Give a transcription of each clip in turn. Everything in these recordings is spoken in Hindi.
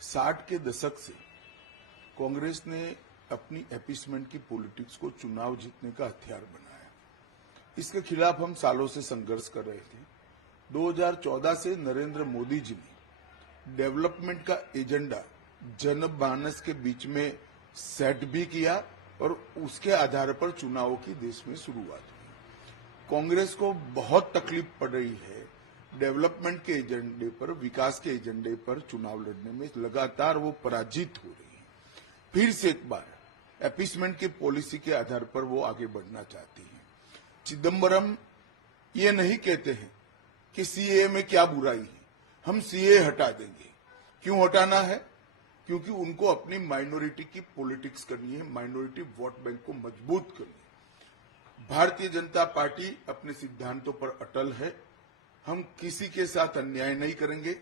60 के दशक से कांग्रेस ने अपनी अपीसमेंट की पॉलिटिक्स को चुनाव जीतने का हथियार बनाया। इसके खिलाफ हम सालों से संघर्ष कर रहे थे। 2014 से नरेंद्र मोदी जी ने डेवलपमेंट का एजेंडा जनमानस के बीच में सेट भी किया और उसके आधार पर चुनावों की देश में शुरुआत हुई। कांग्रेस को बहुत तकलीफ पड़ रही है डेवलपमेंट के एजेंडे पर, विकास के एजेंडे पर चुनाव लड़ने में। लगातार वो पराजित हो रही है। फिर से एक बार अपीसमेंट की पॉलिसी के आधार पर वो आगे बढ़ना चाहती है। चिदम्बरम ये नहीं कहते हैं कि सीए में क्या बुराई है, हम सीए हटा देंगे। क्यों हटाना है? क्योंकि उनको अपनी माइनॉरिटी की पॉलिटिक्स करनी है, माइनॉरिटी वोट बैंक को मजबूत करनी है। भारतीय जनता पार्टी अपने सिद्धांतों पर अटल है। हम किसी के साथ अन्याय नहीं करेंगे,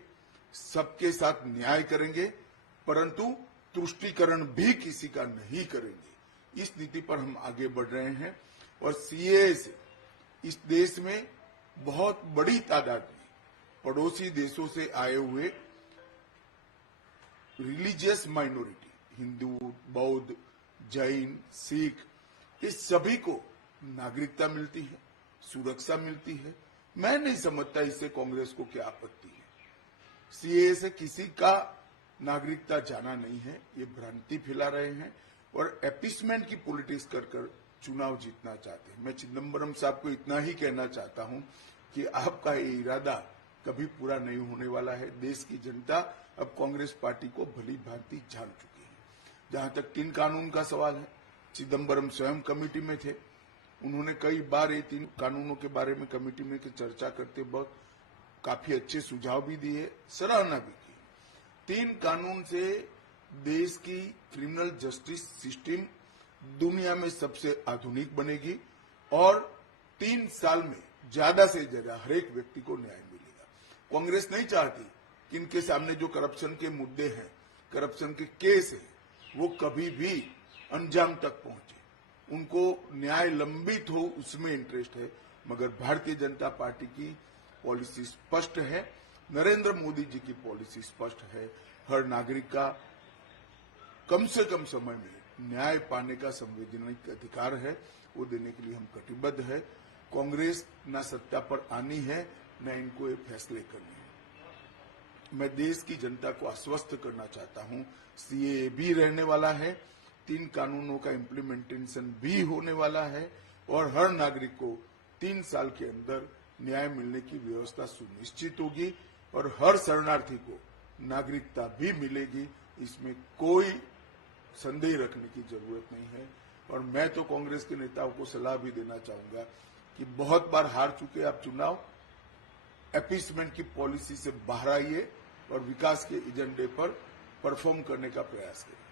सबके साथ न्याय करेंगे, परंतु तुष्टीकरण भी किसी का नहीं करेंगे। इस नीति पर हम आगे बढ़ रहे हैं और सीए से इस देश में बहुत बड़ी तादाद में पड़ोसी देशों से आए हुए रिलीजियस माइनॉरिटी, हिंदू, बौद्ध, जैन, सिख, इस सभी को नागरिकता मिलती है, सुरक्षा मिलती है। मैं नहीं समझता इससे कांग्रेस को क्या आपत्ति है। सीए से किसी का नागरिकता जाना नहीं है, ये भ्रांति फैला रहे हैं और अपीसमेंट की पॉलिटिक्स कर चुनाव जीतना चाहते हैं। मैं चिदम्बरम साहब को इतना ही कहना चाहता हूं कि आपका ये इरादा कभी पूरा नहीं होने वाला है। देश की जनता अब कांग्रेस पार्टी को भली भांति जान चुकी है। जहां तक 3 कानून का सवाल है, चिदम्बरम स्वयं कमेटी में थे। उन्होंने कई बार ये 3 कानूनों के बारे में कमेटी में चर्चा करते वक्त काफी अच्छे सुझाव भी दिए, सराहना भी की। 3 कानून से देश की क्रिमिनल जस्टिस सिस्टम दुनिया में सबसे आधुनिक बनेगी और 3 साल में ज्यादा से ज्यादा हर एक व्यक्ति को न्याय मिलेगा। कांग्रेस नहीं चाहती कि इनके सामने जो करप्शन के मुद्दे हैं, करप्शन के केस हैं, वो कभी भी अंजाम तक पहुंचे। उनको न्याय लंबित हो, उसमें इंटरेस्ट है। मगर भारतीय जनता पार्टी की पॉलिसी स्पष्ट है, नरेंद्र मोदी जी की पॉलिसी स्पष्ट है। हर नागरिक का कम से कम समय में न्याय पाने का संवैधानिक अधिकार है, वो देने के लिए हम कटिबद्ध है। कांग्रेस न सत्ता पर आनी है, न इनको ये फैसले करने हैं। मैं देश की जनता को आश्वस्त करना चाहता हूं, सीए भी रहने वाला है, 3 कानूनों का इम्प्लीमेंटेशन भी होने वाला है और हर नागरिक को 3 साल के अंदर न्याय मिलने की व्यवस्था सुनिश्चित होगी और हर शरणार्थी को नागरिकता भी मिलेगी। इसमें कोई संदेह रखने की जरूरत नहीं है। और मैं तो कांग्रेस के नेताओं को सलाह भी देना चाहूंगा कि बहुत बार हार चुके आप चुनाव, अपीसमेंट की पॉलिसी से बाहर आइए और विकास के एजेंडे पर परफॉर्म करने का प्रयास करिए।